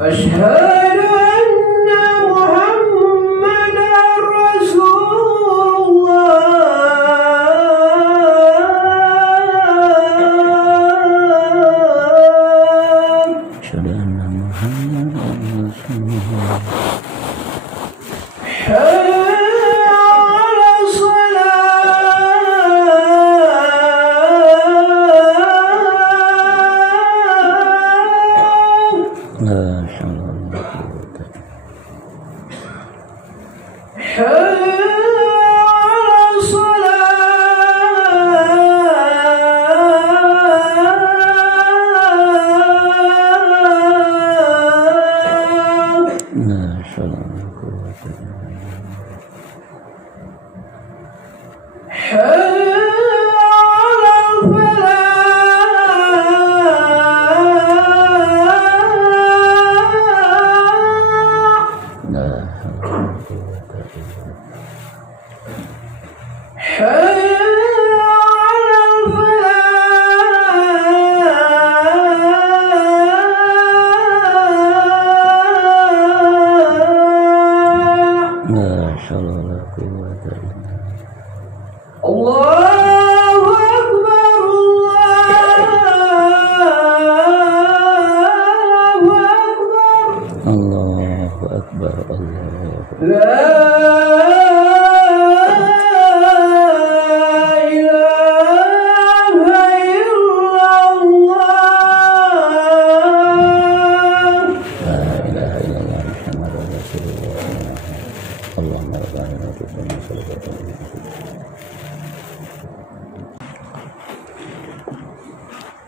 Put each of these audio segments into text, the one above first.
أشهد أن محمدا رسول الله. أشهد أن محمدا رسول الله.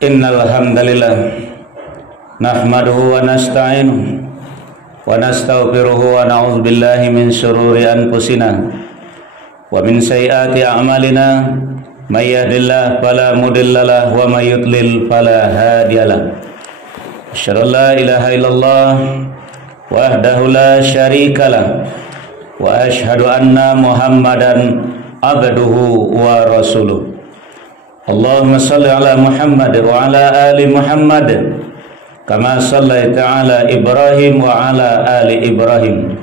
Innal hamdalillah nahmaduhu wa nasta'inuhu wa nastaghfiruhu wa na'udzu billahi min shururi anfusina wa min sayyiati a'malina may yahdihillahu fala mudhillalah wa may yudlil fala hadiyalah. Asyhadu an la ilaha illallah wahdahu la syarikalah wa asyhadu anna Muhammadan abduhu wa rasuluh. Allahumma salli ala Muhammad wa ala ali Muhammad kama sallaita ala Ibrahim wa ala ali Ibrahim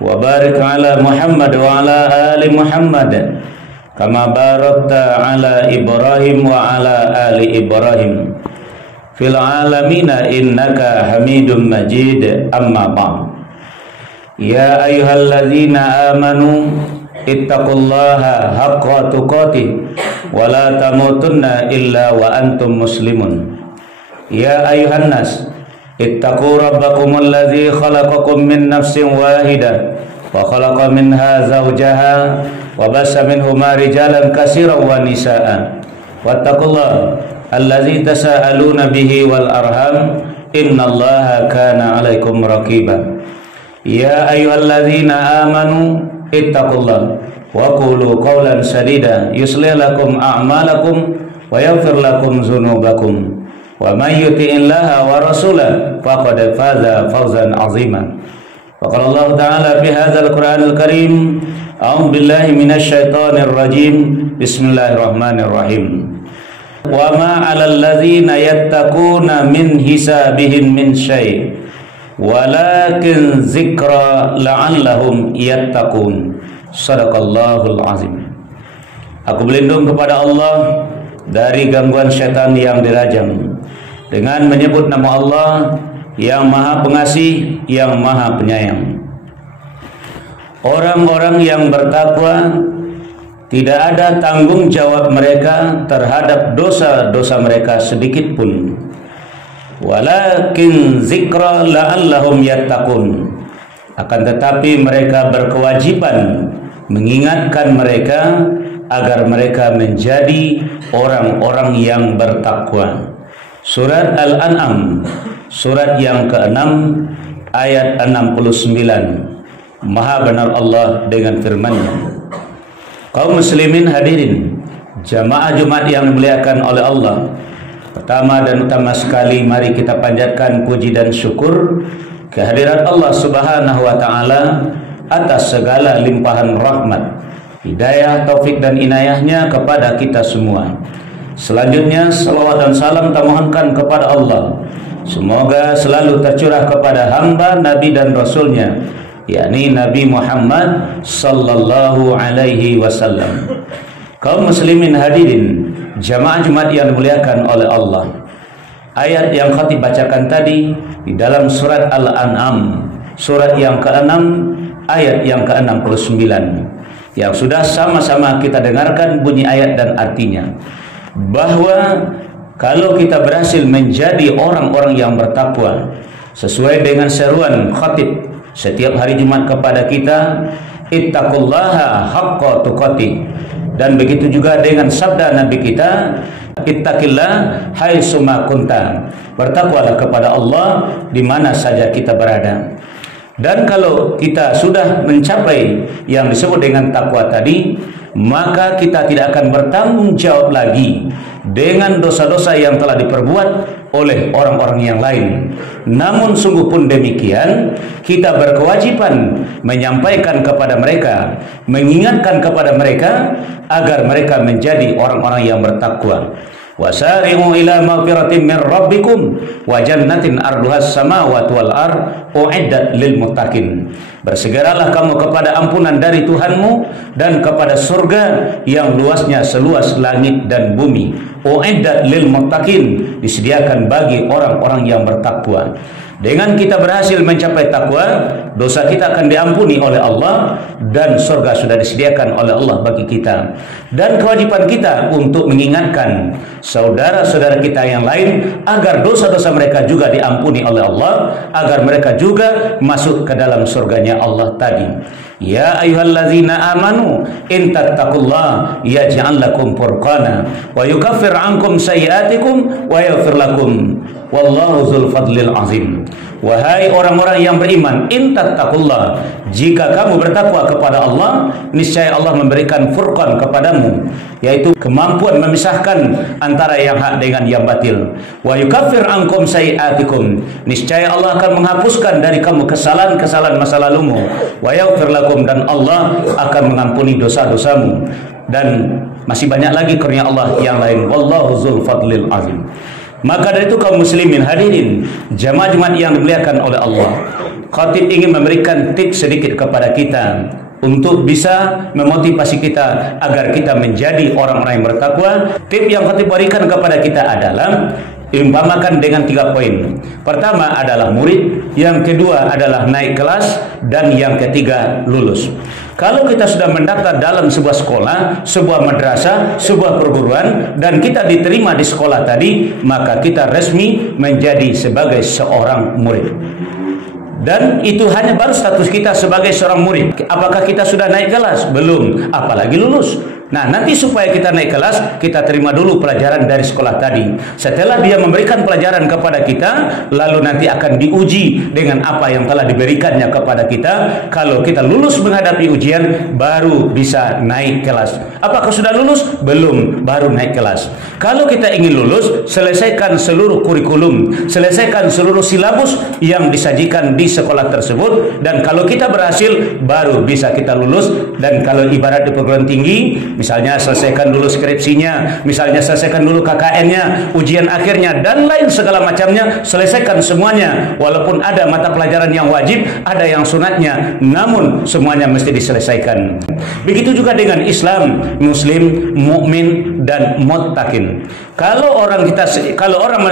wa barik ala Muhammad wa ala ali Muhammad kama barakta ala Ibrahim wa ala ali Ibrahim fil alamina innaka Hamidum Majid. Amma ba'd. Ya ayyuhalladzina amanu ittaqullaha haqqa tuqatih wa la tamutunna illa wa antum muslimun. Ya ayuhan nas ittaqu rabbakumul ladzi khalaqakum min nafsin wahidah wa khalaqa minha zawjaha wa bassa minhuma rijalan katsiran wa nisaan. Wattaqullaha alladzi tasaaluna bihi wal arham innallaha kana 'alaikum raqiba. Ya ayyuhalladzina amanu ittaqullaha wa qulu qawlan sadida yuslih lakum a'malakum wa yaghfir lakum dzunubakum wa may yuti'illaha wa rasulahu faqad faza fawzan 'azima. Wa qala Allah ta'ala fi hadzal Qur'anil Karim a'udzu billahi minasy syaithanir rajim. Bismillahirrahmanirrahim. Wa ma 'alal ladzina yattaquna min hisabihim min syai' walakin zikra la'allahum yattaqun. Sadaqallahul azim. Aku berlindung kepada Allah dari gangguan setan yang dirajam dengan menyebut nama Allah yang Maha Pengasih, yang Maha Penyayang. Orang-orang yang bertakwa tidak ada tanggung jawab mereka terhadap dosa-dosa mereka sedikit pun. Walakin zikra la'allahum yattaqun. Akan tetapi mereka berkewajiban mengingatkan mereka agar mereka menjadi orang-orang yang bertakwa. Surat Al-An'am, surat yang ke-6 ayat 69. Maha benar Allah dengan firman-Nya. Kaum muslimin hadirin jamaah Jumat yang dimuliakan oleh Allah. Pertama dan utama sekali mari kita panjatkan puji dan syukur kehadirat Allah Subhanahu wa taala atas segala limpahan rahmat, hidayah, taufik dan inayahnya kepada kita semua. Selanjutnya salawat dan salam kita mohonkan kepada Allah semoga selalu tercurah kepada hamba, nabi dan rasulnya, yakni Nabi Muhammad sallallahu alaihi wasallam. Kaum muslimin hadirin jamaah Jumat yang dimuliakan oleh Allah, ayat yang khatib bacakan tadi di dalam surat Al-An'am, surat yang ke-6, ayat yang ke-69, yang sudah sama-sama kita dengarkan bunyi ayat dan artinya, bahwa kalau kita berhasil menjadi orang-orang yang bertakwa sesuai dengan seruan khatib setiap hari Jumat kepada kita, ittaqullaha haqqa tuqatih, dan begitu juga dengan sabda Nabi kita, ittaqillah haitsuma kunta, bertakwalah kepada Allah di mana saja kita berada. Dan kalau kita sudah mencapai yang disebut dengan takwa tadi, maka kita tidak akan bertanggung jawab lagi dengan dosa-dosa yang telah diperbuat oleh orang-orang yang lain. Namun sungguh pun demikian, kita berkewajiban menyampaikan kepada mereka, mengingatkan kepada mereka agar mereka menjadi orang-orang yang bertakwa. Wasari'u ila maghfiratin min rabbikum wa jannatin arduhas samawati wal ard uiddat lil muttaqin. Bersegeralah kamu kepada ampunan dari Tuhanmu dan kepada surga yang luasnya seluas langit dan bumi. Uiddat lil muttaqin, disediakan bagi orang-orang yang bertakwa. Dengan kita berhasil mencapai takwa, dosa kita akan diampuni oleh Allah dan surga sudah disediakan oleh Allah bagi kita. Dan kewajiban kita untuk mengingatkan saudara-saudara kita yang lain agar dosa-dosa mereka juga diampuni oleh Allah, agar mereka juga masuk ke dalam surganya Allah tadi. Ya ayyuhalladzina amanu in tattaqullaha yaj'al lakum furqana wa yukaffir 'ankum sayyi'atikum wa yaghfir lakum wallahu dzul fadlil azim. Wahai orang-orang yang beriman, in tattaqullah, jika kamu bertakwa kepada Allah, niscaya Allah memberikan furqan kepadamu, yaitu kemampuan memisahkan antara yang hak dengan yang batil. Wa yukaffir ankum sayiatikum, niscaya Allah akan menghapuskan dari kamu kesalahan-kesalahan masa lalumu. Wa yaghfir lakum, dan Allah akan mengampuni dosa-dosamu. Dan masih banyak lagi karunia Allah yang lain. Wallahu dzul fadlil azim. Maka dari itu kaum muslimin hadirin jamaah Jumat yang dimuliakan oleh Allah, khatib ingin memberikan tips sedikit kepada kita untuk bisa memotivasi kita agar kita menjadi orang-orang yang bertakwa. Tips yang khatib berikan kepada kita adalah diumpamakan dengan 3 poin. Pertama adalah murid, yang kedua adalah naik kelas, dan yang ketiga lulus. Kalau kita sudah mendaftar dalam sebuah sekolah, sebuah madrasah, sebuah perguruan, dan kita diterima di sekolah tadi, maka kita resmi menjadi sebagai seorang murid. Dan itu hanya baru status kita sebagai seorang murid. Apakah kita sudah naik kelas? Belum, apalagi lulus. Nah, nanti supaya kita naik kelas, kita terima dulu pelajaran dari sekolah tadi. Setelah dia memberikan pelajaran kepada kita, lalu nanti akan diuji dengan apa yang telah diberikannya kepada kita. Kalau kita lulus menghadapi ujian, baru bisa naik kelas. Apakah sudah lulus? Belum, baru naik kelas. Kalau kita ingin lulus, selesaikan seluruh kurikulum, selesaikan seluruh silabus yang disajikan di sekolah tersebut. Dan kalau kita berhasil, baru bisa kita lulus. Dan kalau ibarat di perguruan tinggi, misalnya selesaikan dulu skripsinya, misalnya selesaikan dulu KKN-nya, ujian akhirnya, dan lain segala macamnya, selesaikan semuanya. Walaupun ada mata pelajaran yang wajib, ada yang sunatnya, namun semuanya mesti diselesaikan. Begitu juga dengan Islam, muslim, mukmin, dan muttaqin. Kalau orang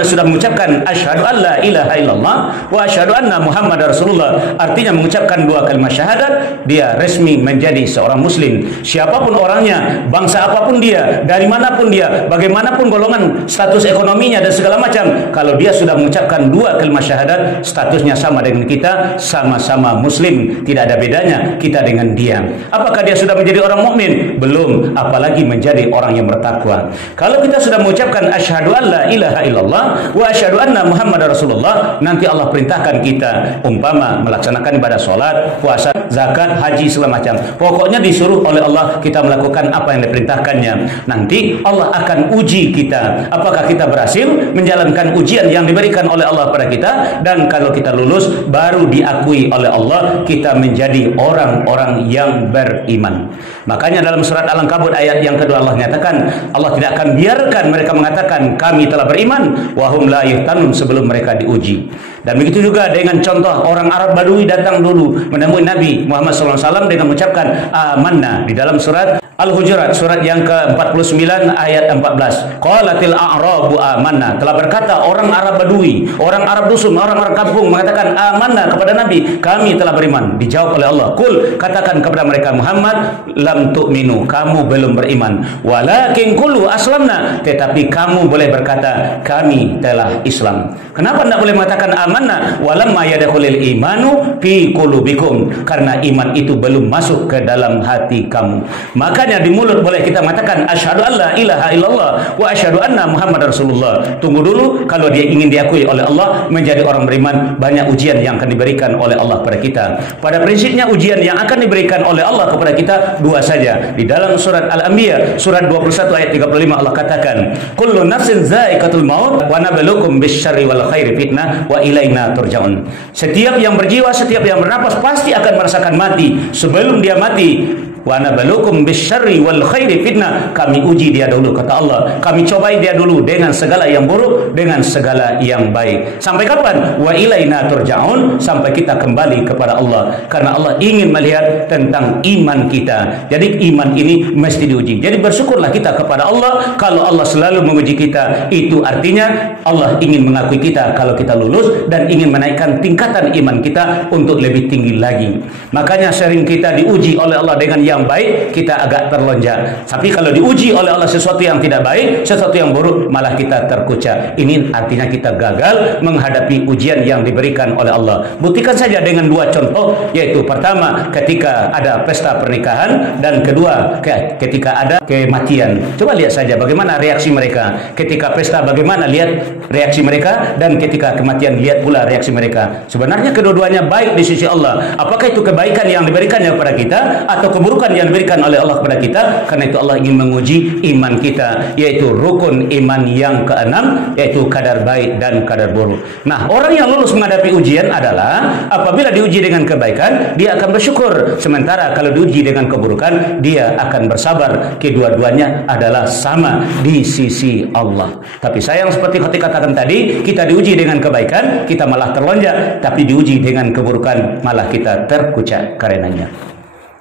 sudah mengucapkan asyhadu alla ilaha illallah wa asyhadu anna muhammadar rasulullah, artinya mengucapkan 2 kalimat syahadat, dia resmi menjadi seorang muslim. Siapapun orangnya, bangsa apapun dia, dari manapun dia, bagaimanapun golongan status ekonominya dan segala macam, kalau dia sudah mengucapkan 2 kalimat syahadat, statusnya sama dengan kita, sama-sama muslim, tidak ada bedanya kita dengan dia. Apakah dia sudah menjadi orang mukmin? Belum, apalagi menjadi orang yang bertakwa. Kalau kita sudah mengucapkan asyhadu alla ilaha illallah wa asyhadu anna muhammadar rasulullah, nanti Allah perintahkan kita umpama melaksanakan ibadah salat, puasa, zakat, haji, segala macam. Pokoknya disuruh oleh Allah kita melakukan apa yang diperintahkannya. Nanti Allah akan uji kita, apakah kita berhasil menjalankan ujian yang diberikan oleh Allah pada kita. Dan kalau kita lulus, baru diakui oleh Allah kita menjadi orang-orang yang beriman. Makanya dalam surat Al-Ankabut ayat yang kedua Allah nyatakan, Allah tidak akan biarkan mereka mengatakan kami telah beriman wahum la yuftanun sebelum mereka diuji. Dan begitu juga dengan contoh orang Arab Badui datang dulu menemui Nabi Muhammad SAW dengan mengucapkan amanna di dalam surat Al-Hujurat surat yang ke-49 ayat 14. Qalatil a'rabu amanna, telah berkata orang Arab Badui, orang Arab dusun, orang-orang kampung mengatakan amanna kepada Nabi, kami telah beriman. Dijawab oleh Allah, qul, katakan kepada mereka Muhammad, lam tu'minu, kamu belum beriman, walakin qulu aslamna, tetapi kamu boleh berkata kami telah Islam. Kenapa tidak boleh mengatakan amanna walamma yadkhulul imanu fi qulubikum? Karena iman itu belum masuk ke dalam hati kamu. Makanya di mulut boleh kita mengatakan asyhadu alla ilaha illallah wa asyhadu anna Muhammad Rasulullah. Tunggu dulu, kalau dia ingin diakui oleh Allah menjadi orang beriman, banyak ujian yang akan diberikan oleh Allah kepada kita. Pada prinsipnya ujian yang akan diberikan oleh Allah kepada kita dua saja. Di dalam surat Al-Anbiya surat 21 ayat 35 Allah katakan, kullu nafsin za'iqatul maut wa nabluukum bisyarri wal khairi fitnah wa ilaina turja'un. Setiap yang berjiwa, setiap yang bernapas pasti akan merasakan mati. Sebelum dia mati, wa nabluukum bisyarri wal khairi fitnah, kami uji dia dulu, kata Allah. Kami cobai dia dulu dengan segala yang buruk, dengan segala yang baik. Sampai kapan? Wa ilaina turja'un, sampai kita kembali kepada Allah. Karena Allah ingin melihat tentang iman kita. Jadi iman ini mesti diuji. Jadi bersyukurlah kita kepada Allah kalau Allah selalu menguji kita. Itu artinya Allah ingin mengakui kita kalau kita lulus dan ingin menaikkan tingkatan iman kita untuk lebih tinggi lagi. Makanya sering kita diuji oleh Allah dengan yang baik, kita agak terlonjak. Tapi kalau diuji oleh Allah sesuatu yang tidak baik, sesuatu yang buruk, malah kita terkucak. Ini artinya kita gagal menghadapi ujian yang diberikan oleh Allah. Buktikan saja dengan dua contoh, yaitu pertama ketika ada pesta pernikahan, dan kedua ketika ada kematian. Coba lihat saja bagaimana reaksi mereka. Ketika pesta bagaimana lihat reaksi mereka, dan ketika kematian lihat pula reaksi mereka. Sebenarnya kedua-duanya baik di sisi Allah. Apakah itu kebaikan yang diberikannya kepada kita atau keburukan yang diberikan oleh Allah kepada kita? Karena itu Allah ingin menguji iman kita, yaitu rukun iman yang keenam, yaitu kadar baik dan kadar buruk. Nah, orang yang lulus menghadapi ujian adalah apabila diuji dengan kebaikan, dia akan bersyukur. Sementara kalau diuji dengan keburukan, dia akan bersabar. Kedua-duanya adalah sama di sisi Allah. Tapi sayang, seperti ketika katakan tadi, kita diuji dengan kebaikan, kita malah terlonjak. Tapi diuji dengan keburukan, malah kita terkucak karenanya.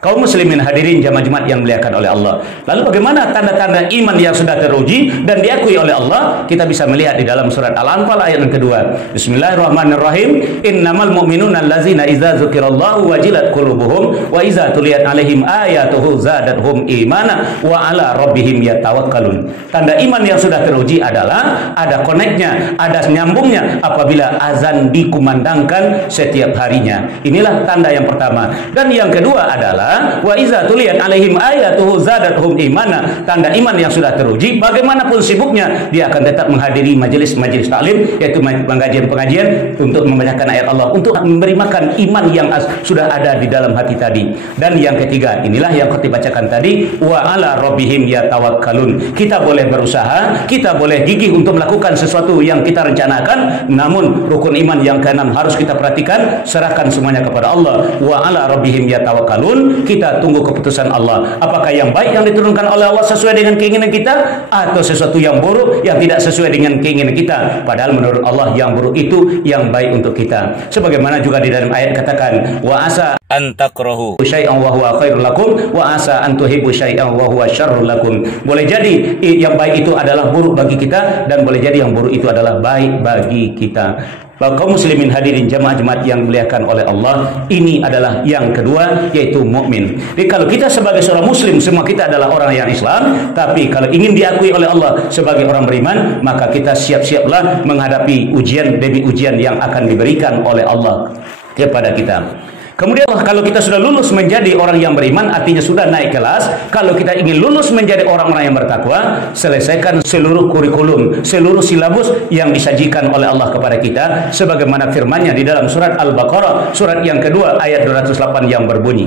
Kaum muslimin hadirin jamaah Jumat yang dimuliakan oleh Allah. Lalu bagaimana tanda-tanda iman yang sudah teruji dan diakui oleh Allah? Kita bisa melihat di dalam surat Al-Anfal ayat yang kedua. Bismillahirrahmanirrahim. Innamal mu'minuna allazina idza dzukirallahu wajilat qulubuhum wa idza tuliyat alaihim ayatuhu zadatuhum imana wa ala rabbihim yatawakkalun. Tanda iman yang sudah teruji adalah ada koneknya, ada nyambungnya apabila azan dikumandangkan setiap harinya. Inilah tanda yang pertama. Dan yang kedua adalah wa iza tuliyat alaihim ayatuhu zadatuhum imana. Tanda iman yang sudah teruji, bagaimanapun sibuknya, dia akan tetap menghadiri majelis-majelis taklim, yaitu pengajian-pengajian untuk membacakan ayat Allah, untuk memberi makan iman yang sudah ada di dalam hati tadi. Dan yang ketiga, inilah yang kita bacakan tadi, wa ala rabbihim yatawakkalun. Kita boleh berusaha, kita boleh gigih untuk melakukan sesuatu yang kita rencanakan, namun rukun iman yang keenam harus kita perhatikan, serahkan semuanya kepada Allah. Wa ala rabbihim yatawakkalun. Kita tunggu keputusan Allah. Apakah yang baik yang diturunkan oleh Allah sesuai dengan keinginan kita, atau sesuatu yang buruk yang tidak sesuai dengan keinginan kita? Padahal menurut Allah yang buruk itu yang baik untuk kita. Sebagaimana juga di dalam ayat katakan, wa asa an takrahu syai'an wa huwa khairul lakum wa asa an tuhibbu syai'an wa huwa syarrul lakum. Boleh jadi yang baik itu adalah buruk bagi kita, dan boleh jadi yang buruk itu adalah baik bagi kita. Kaum muslimin hadirin jamaah Jumat yang dimuliakan oleh Allah, ini adalah yang kedua, yaitu mukmin. Jadi kalau kita sebagai seorang muslim, semua kita adalah orang yang Islam, tapi kalau ingin diakui oleh Allah sebagai orang beriman, maka kita siap-siaplah menghadapi ujian demi ujian yang akan diberikan oleh Allah kepada kita. Kemudian kalau kita sudah lulus menjadi orang yang beriman, artinya sudah naik kelas. Kalau kita ingin lulus menjadi orang-orang yang bertakwa, selesaikan seluruh kurikulum, seluruh silabus yang disajikan oleh Allah kepada kita, sebagaimana firman-Nya di dalam surat Al-Baqarah, surat yang kedua ayat 208 yang berbunyi,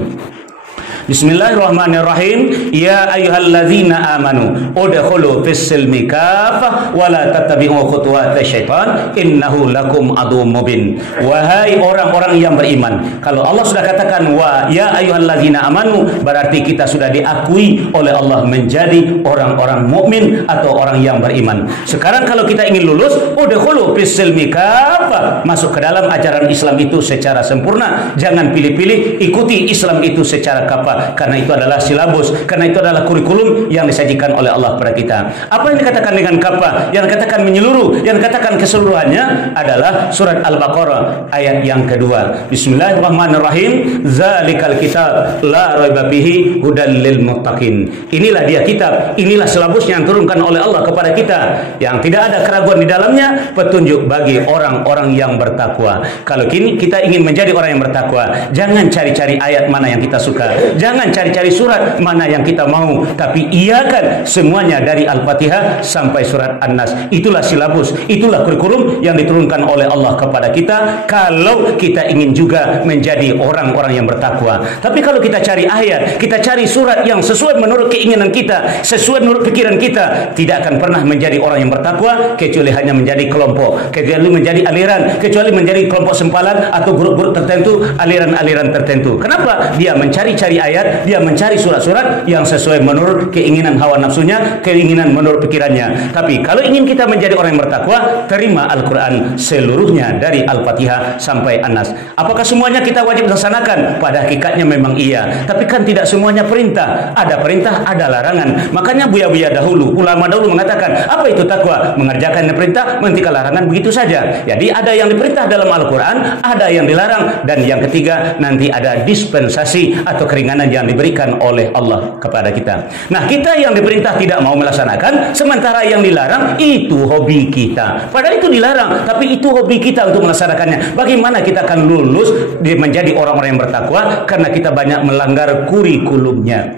Bismillahirrahmanirrahim. Ya ayyuhalladzina amanu udkhulu fis-silmi kafah wa la tattabi'u khutuwatasy syaitan innahu lakum aduwwum mubin. Wahai orang-orang yang beriman. Kalau Allah sudah katakan wa ya ayyuhalladzina amanu, berarti kita sudah diakui oleh Allah menjadi orang-orang mukmin atau orang yang beriman. Sekarang kalau kita ingin lulus, udkhulu fis-silmi kafah, masuk ke dalam ajaran Islam itu secara sempurna. Jangan pilih-pilih, ikuti Islam itu secara kafah. Karena itu adalah silabus, karena itu adalah kurikulum yang disajikan oleh Allah kepada kita. Apa yang dikatakan dengan kafah, yang dikatakan menyeluruh, yang dikatakan keseluruhannya adalah surat Al-Baqarah ayat yang kedua. Bismillahirrahmanirrahim. Zalikal kitab la raiba fihi hudal lil muttaqin. Inilah dia kitab, inilah silabus yang turunkan oleh Allah kepada kita, yang tidak ada keraguan di dalamnya, petunjuk bagi orang-orang yang bertakwa. Kalau kini kita ingin menjadi orang yang bertakwa, jangan cari-cari ayat mana yang kita suka, jangan cari-cari surat mana yang kita mau, tapi iakan semuanya dari Al-Fatihah sampai surat An-Nas. Itulah silabus, itulah kurikulum yang diturunkan oleh Allah kepada kita kalau kita ingin juga menjadi orang-orang yang bertakwa. Tapi kalau kita cari ayat, kita cari surat yang sesuai menurut keinginan kita, sesuai menurut pikiran kita, tidak akan pernah menjadi orang yang bertakwa, kecuali hanya menjadi kelompok, kecuali menjadi aliran, kecuali menjadi kelompok sempalan atau grup-grup tertentu, aliran-aliran tertentu. Kenapa? Dia mencari-cari ayat, dia mencari surat-surat yang sesuai menurut keinginan hawa nafsunya, keinginan menurut pikirannya. Tapi kalau ingin kita menjadi orang yang bertakwa, terima Al-Quran seluruhnya dari Al-Fatihah sampai An-Nas. Apakah semuanya kita wajib laksanakan? Pada hakikatnya memang iya, tapi kan tidak semuanya perintah. Ada perintah, ada larangan. Makanya buya-buya dahulu, ulama dahulu mengatakan, apa itu takwa? Mengerjakan yang perintah, menghentikan larangan, begitu saja. Jadi ada yang diperintah dalam Al-Quran, ada yang dilarang, dan yang ketiga nanti ada dispensasi atau keringanan yang diberikan oleh Allah kepada kita. Nah, kita yang diperintah tidak mau melaksanakan, sementara yang dilarang itu hobi kita. Padahal itu dilarang, tapi itu hobi kita untuk melaksanakannya. Bagaimana kita akan lulus menjadi orang-orang yang bertakwa? Karena kita banyak melanggar kurikulumnya.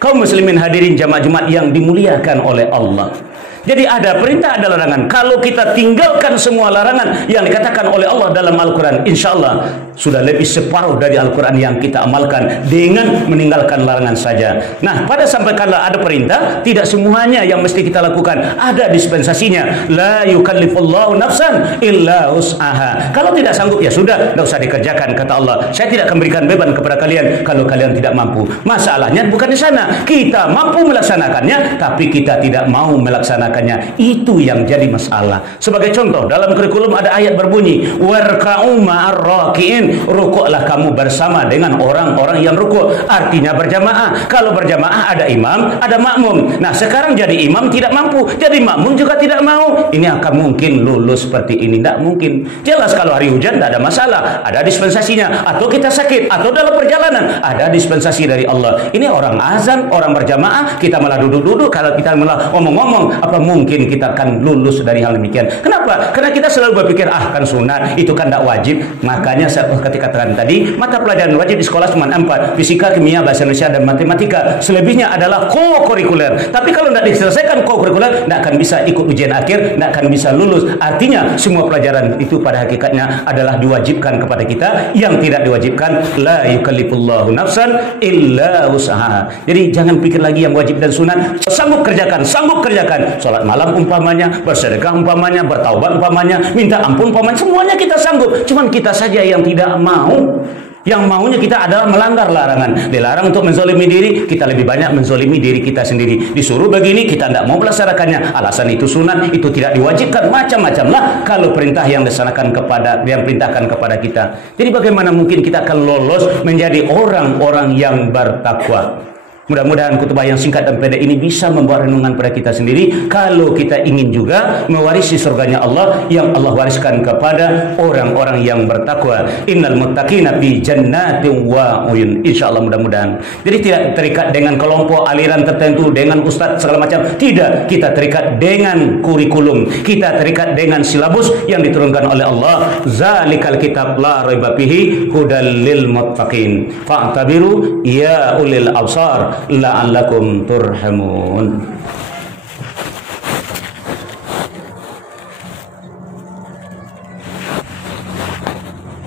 Kaum muslimin hadirin jamaah Jumat yang dimuliakan oleh Allah. Jadi ada perintah, ada larangan. Kalau kita tinggalkan semua larangan yang dikatakan oleh Allah dalam Al-Quran, insya Allah sudah lebih separuh dari Al-Quran yang kita amalkan dengan meninggalkan larangan saja. Nah, pada sampai kalau ada perintah, tidak semuanya yang mesti kita lakukan. Ada dispensasinya. La yukallifullahu nafsan illa wus'aha. Kalau tidak sanggup, ya sudah, tidak usah dikerjakan, kata Allah. Saya tidak akan berikan beban kepada kalian kalau kalian tidak mampu. Masalahnya bukan di sana. Kita mampu melaksanakannya, tapi kita tidak mau melaksanakannya. Itu yang jadi masalah. Sebagai contoh, dalam kurikulum ada ayat berbunyi, warka'u ma'ar raki'in, rukuklah kamu bersama dengan orang-orang yang rukuk. Artinya berjamaah. Kalau berjamaah ada imam, ada makmum. Nah, sekarang jadi imam tidak mampu, jadi makmum juga tidak mau. Ini akan mungkin lulus seperti ini? Tidak mungkin. Jelas kalau hari hujan tidak ada masalah, ada dispensasinya. Atau kita sakit, atau dalam perjalanan, ada dispensasi dari Allah. Ini orang azan, orang berjamaah, kita malah duduk-duduk. Kalau kita malah ngomong-ngomong, apa mungkin kita akan lulus dari hal demikian? Kenapa? Karena kita selalu berpikir, kan sunat, itu kan tidak wajib. Makanya saya ketika katakan tadi, mata pelajaran wajib di sekolah cuma 4, fisika, kimia, bahasa Indonesia, dan matematika. Selebihnya adalah co-kurikuler. Tapi kalau tidak diselesaikan co-kurikuler, tidak akan bisa ikut ujian akhir, tidak akan bisa lulus. Artinya semua pelajaran itu pada hakikatnya adalah diwajibkan kepada kita. Yang tidak diwajibkan, la yukallifullahu nafsan illa wus'aha. Jadi jangan pikir lagi yang wajib dan sunat. Sanggup kerjakan, sanggup kerjakan. Sholat malam umpamanya, bersedekah umpamanya, bertaubat umpamanya, minta ampun umpamanya, semuanya kita sanggup. Cuman kita saja yang tidak mau. Yang maunya kita adalah melanggar larangan. Dilarang untuk menzolimi diri, kita lebih banyak menzolimi diri kita sendiri. Disuruh begini, kita tidak mau melaksanakannya. Alasan itu sunat, itu tidak diwajibkan, macam-macam lah. Kalau perintah yang dilaksanakan kepada, yang perintahkan kepada kita. Jadi bagaimana mungkin kita akan lolos menjadi orang-orang yang bertakwa? Mudah-mudahan khutbah yang singkat dan pendek ini bisa membawa renungan pada kita sendiri. Kalau kita ingin juga mewarisi surganya Allah yang Allah wariskan kepada orang-orang yang bertakwa. Innal muttaqina fi jannatin wa uyun. Insyaallah mudah-mudahan. Jadi tidak terikat dengan kelompok aliran tertentu, dengan ustaz segala macam. Tidak, kita terikat dengan kurikulum. Kita terikat dengan silabus yang diturunkan oleh Allah. Zalikal kitab la raiba fihi hudal lil muttaqin. Fa'tabiru ya ulil absar la'allakum turhamun.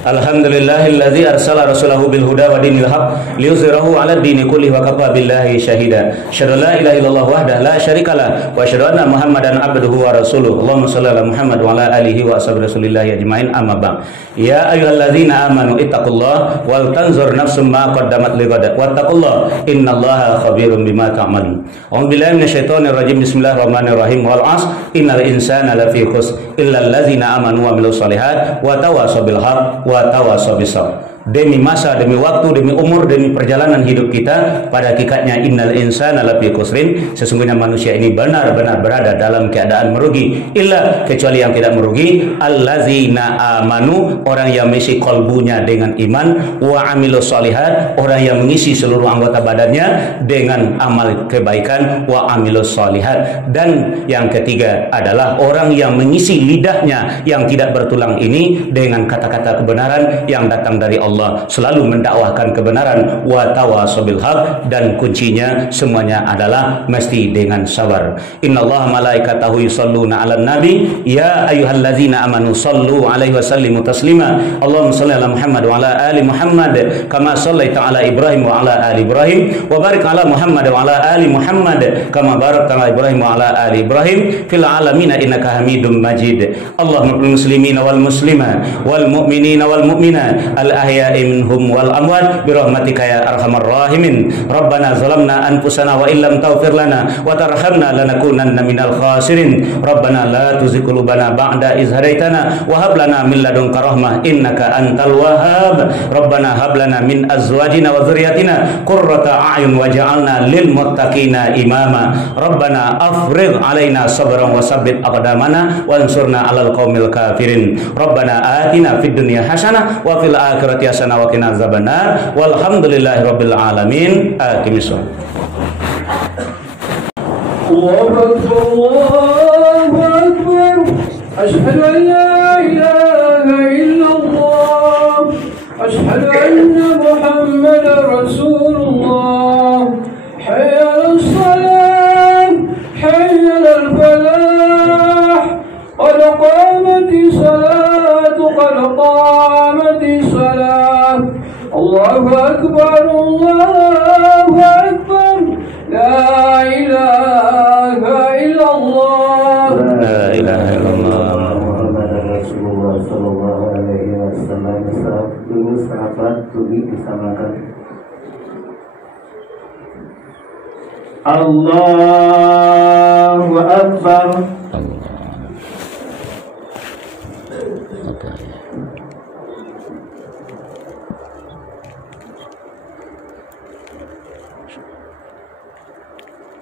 Alhamdulillahilladzi arsala rasulahu bil huda wa dinil haq liyuzhirahu 'ala dini kulli wa kafa billahi syahida. Asyhadu la ilaha illallah wahdahu la syarikalah wa asyhadu anna Muhammadan abduhu wa rasuluh. Allahumma shalli ala Muhammad wa ala alihi wa ashabi rasulillahi ajmain, amma ba'd. Ya ayyuhalladzina amanu ittaqullaha wal tanzur nafsum ma qaddamat lighad wattaqullaha innallaha khabirum bima ta'malun. A'udzu billahi minasyaitonir rajim. Bismillahirrahmanirrahim. Wal 'asr innal insana lafi khusr illal ladzina amanu wa amilus shalihat wa tawassaw bil haqq wa tawassaw bis sabr. Demi masa, demi waktu, demi umur, demi perjalanan hidup kita, pada hakikatnya innal insana lafi khusrin, sesungguhnya manusia ini benar-benar berada dalam keadaan merugi, illa, kecuali yang tidak merugi, allazina amanu, orang yang mengisi kalbunya dengan iman, wa amilus shalihat, orang yang mengisi seluruh anggota badannya dengan amal kebaikan, wa amilus shalihat. Dan yang ketiga adalah orang yang mengisi lidahnya yang tidak bertulang ini dengan kata-kata kebenaran yang datang dari Allah, selalu mendakwahkan kebenaran, wa tawassaw bil haq, dan kuncinya semuanya adalah mesti dengan sabar. Innallaha malaikatahu yusholluna 'alan nabi ya ayyuhallazina amanu shallu 'alaihi wa sallimu taslima. Allahumma shalli ala Muhammad wa ala ali Muhammad kama shallaita ala Ibrahim wa ala ali Ibrahim wa barik ala Muhammad wa ala ali Muhammad kama barakta ala Ibrahim wa ala ali Ibrahim fil alamin innaka Hamidum Majid. Allahumma lil muslimina wal muslimat wal mu'minina wal mu'minat al ahya minhum wal amwat birahmatika ya arhamar rahimin. Rabbana zalamna anfusana wa illam taghfir lana wa tarhamna lanakunanna minal khasirin. Rabbana la tuzigh qulubana ba'da idh hadaitana wa hab lana min ladunka rahmah innaka antal wahhab. Rabbana hab lana min azwajina wa dhurriyyatina qurrata a'yun waj'alna lil muttaqina imama. Rabbana afrigh alaina sabran wa sabbit aqdamana wansurna 'alal qaumil kafirin. Rabbana atina fid dunya hasanah wa fil akhirati hasanah wa qina azabannar. Walhamdulillahi rabbil alamin. Aqimis shalah. Allahu akbar, Allahu akbar. Asyhadu an la ilaha illallah. Asyhadu anna Muhammadar Rasulullah. Hayya 'alas salam, hayya 'alal falah. Qad qamatis salatu, qad qamatis salah. Allahu akbar, Allahu akbar. La ilaha illallah. La ilaha illallah. Muhammadar Rasulullah sallallahu alaihi wasallam. Dulu sahabat tubi disamakan. Allahu akbar.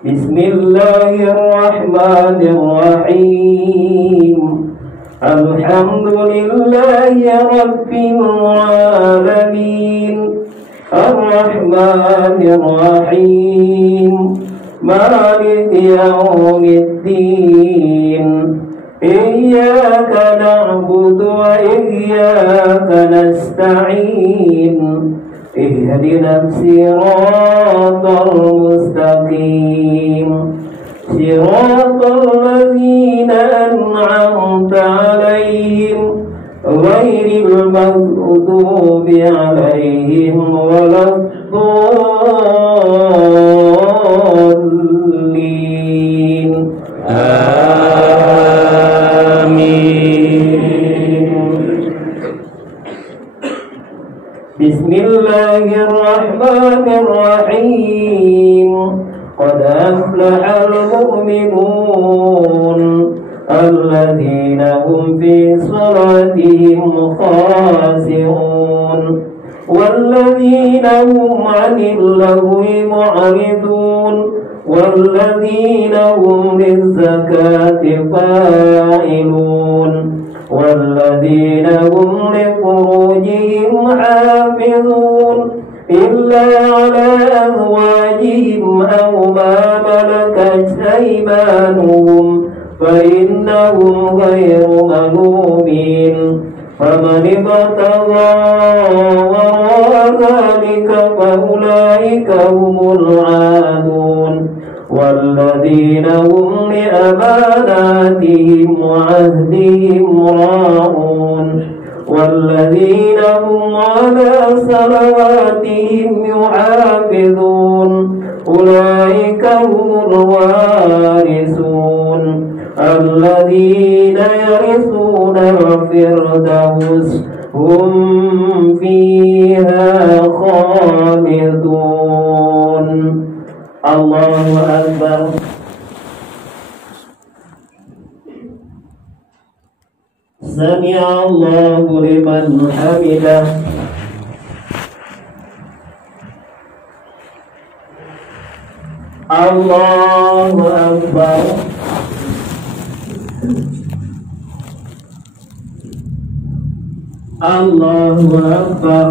Bismillahirrahmanirrahim. Alhamdulillahi rabbil alamin. Ar-Rahmanir-Rahim. Maliki yaumiddin. Iyyaka na'budu wa iyyaka nasta'in. Ihdinas siratal mustaqim. Siratal ladzina an'amta 'alaihim ghairil maghdubi 'alaihim waladdallin. Bismillahirrahmanirrahim. Qad aflahal mu'minun alladzina hum fi salatihim khashi'un walladzina hum 'anil lahwi mu'ridun walladzina hum lizzakati fa'ilun walladzina hum lifurujihim hafizun illa ala azwajihim aw ma malakat aymanuhum fa innahum ghayru malumin. Faman ibtagha wara dhalika fa ulaika humul 'adun walladzina hum li amanatihim wa 'ahdihim ra'un walladzina على صلواتهم يحافظون أولئك هم الوارثون الذين يرثون الفردوس هم فيها خالدون. الله أكبر. سمع الله لمن حمده. الله أكبر. الله أكبر.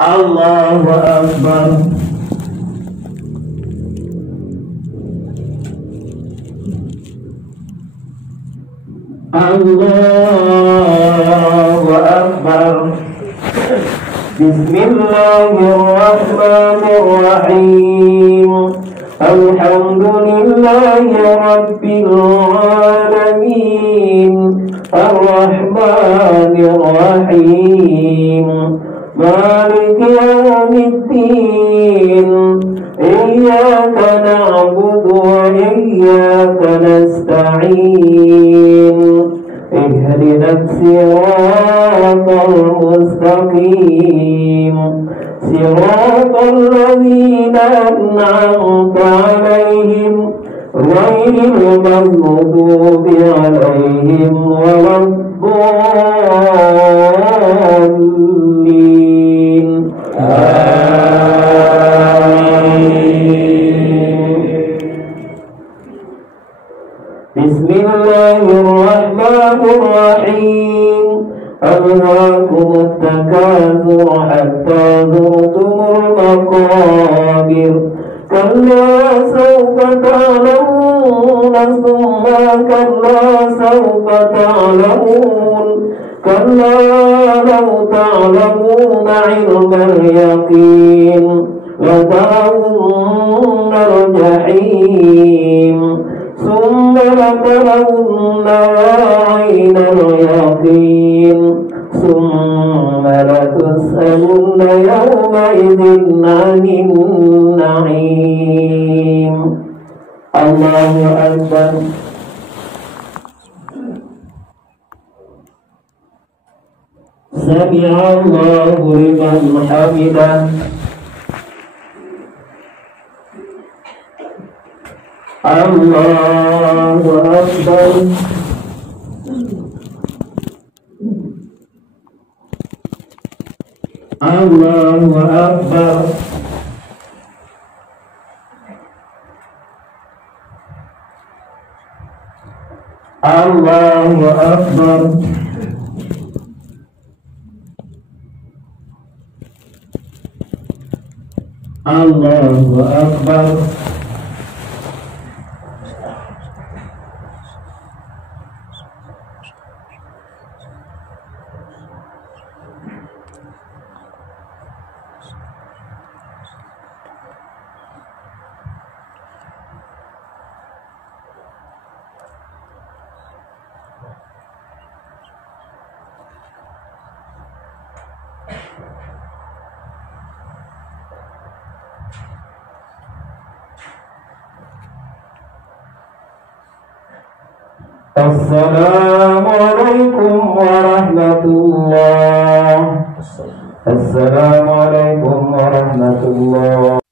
الله أكبر. الله أكبر. بسم الله الرحمن الرحيم. الحمد لله رب العالمين الرحمن الرحيم مالك يوم الدين إياك نعبد وإياك نستعين اهدنا الصراط المستقيم صراط الذين أنعمت عليهم غير المغضوب عليهم ولا الضالين. بسم الله الرحمن الرحيم. ألهاكم التكاثر حتى زرتم المقابر كلا سوف تعلمون ثم كلا سوف تعلمون كلا لو تعلمون علم اليقين لترون الجحيم ثم لترونها عين اليقين ثم لتسألن يومئذ عن النعيم. الله أكبر. سمع الله لمن حمده. الله أكبر. الله أكبر. الله أكبر. الله أكبر. السلام عليكم ورحمة الله. السلام عليكم ورحمة الله.